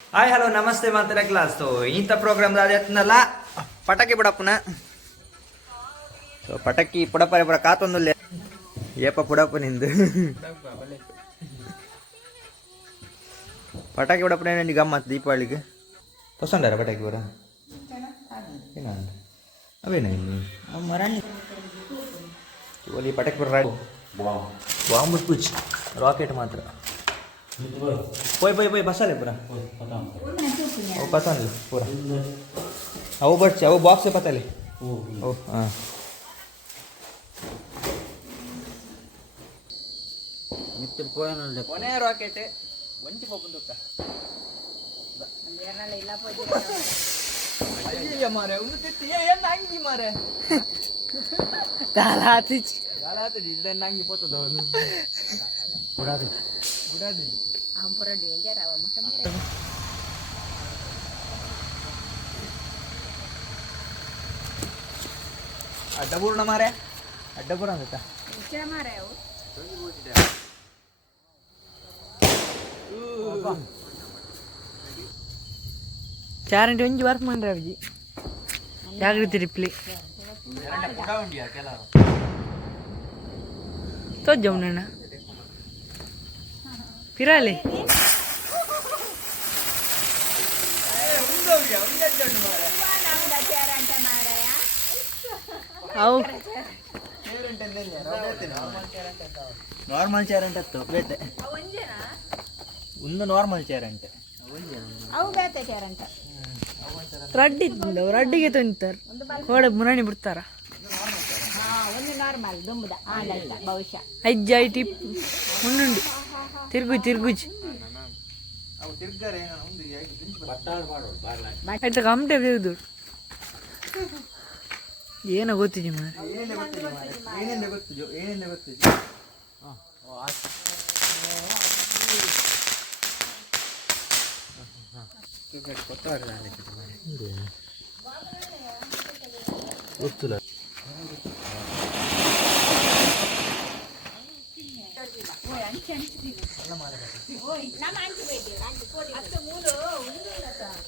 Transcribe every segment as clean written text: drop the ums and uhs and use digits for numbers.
hi hello ನಮಸ್ತೆ ಮಾತ್ರ class ಇಂಥ ಪ್ರೋಗ್ರಾಮ್ ಅದ್ನಲ್ಲ ಪಟಾಕಿ ಬಿಡಪ್ಪನ ಪಟಾಕಿ ಪುಡಪ್ಪ ಬರ ಕಾತೊಂದು ಏಪ ಪುಡಪ್ಪ ನಿಂದು ಪಟಾಕಿ ಬಿಡಪ್ಪನ ನನಗೆ ಗಮ್ಮತ್ ದೀಪಾವಳಿಗೆ ಪಸಂಡಾರ ಪಟಾಕಿ ಬರ ಏನ ಅವೇನ ಇಲ್ಲಿ ಮರಾಣಿ ಒಲಿ ಪಟಾಕಿ ಬರ ಬಾಂಬ್ ಕುಚ್ ರಾಕೆಟ್ ಮಾತ್ರ पोय पोय पोय बसाले पूरा वो पसंद पूरा वो बच्चे वो बॉक्स से पता ले ओ हाँ मित्र कोने रॉकेट वंची पोपन तो का अंधेरा ले ला पोजे ये मारे उन्हें ये नांगी मारे गालाती जिसने नांगी पोतो दो पूरा दे Ampura danger awa macam ada purna mare ada purna kita icha mare charanti onji work mandra viji jagriti reply charanti poda undi akela to jamnana फिराले नार्मल चेर अंटे बेते नार्मल चेर अंटे रड्डी रड्डिगे तोड़ मुराणी बिಡ್ತಾರ ಅಜ್ಜ ಐಟಿ ಉಂಡುಂಡು ತಿರ್ಗುಜ್ ಆಯ್ತು ಕಮ್ಟೆ ಬೇದು ಏನೋ ಗೊತ್ತಿದೆ ಮಾರೆ ಗೊತ್ತಿಲ್ಲ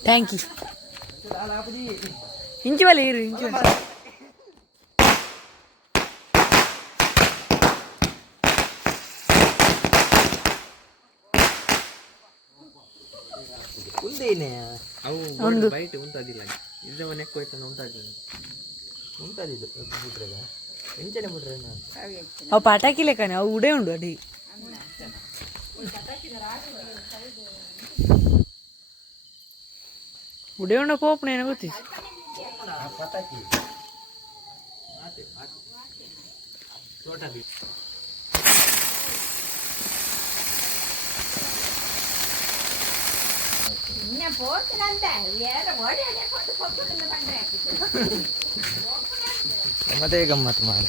ಥ್ಯಾಂಕ್ ಯು ಇಂಚುವಲ್ಲ ಇರು ಇಂಚುವಲ್ಲ ఉందేనే అవు బయట ఉంటదిಲ್ಲ ಇಲ್ಲವ ನೆಕ್ ಹೋಯ್ತಾನೆ ఉంటది ಬಿಟ್ರೆಗ ಎಂಚನೆ ಬಿಟ್ರೆ ಅವು ಪಟಾಕಿ ಲೆಕ್ಕನೆ ಅವು ಉಡೇ ಉಂಡು ಅಡಿ ಉಡೇ ಉಂಡ ಕೋಪಣ ಏನೋ ಗೊತ್ತಿತ್ತು ಪಟಾಕಿ ಗಮ್ಮತ್ತೇ ಗಮ್ಮತ್ತು ಮಾಡ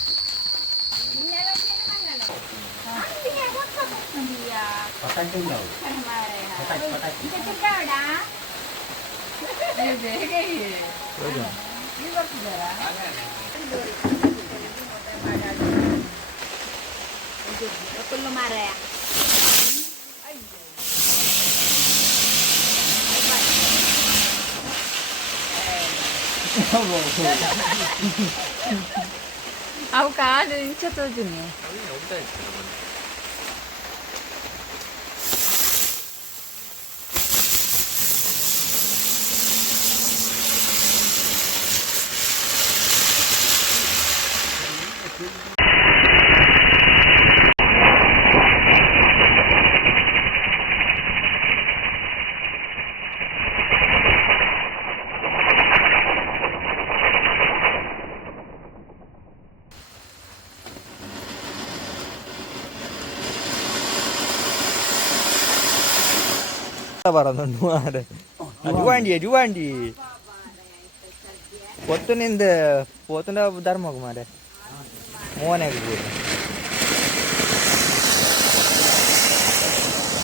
అవు కాదు ఇంచతుంది ಜುವಾಂಡಿ పొద్దునింద పోతుండే ధర్మకు మరి మోనే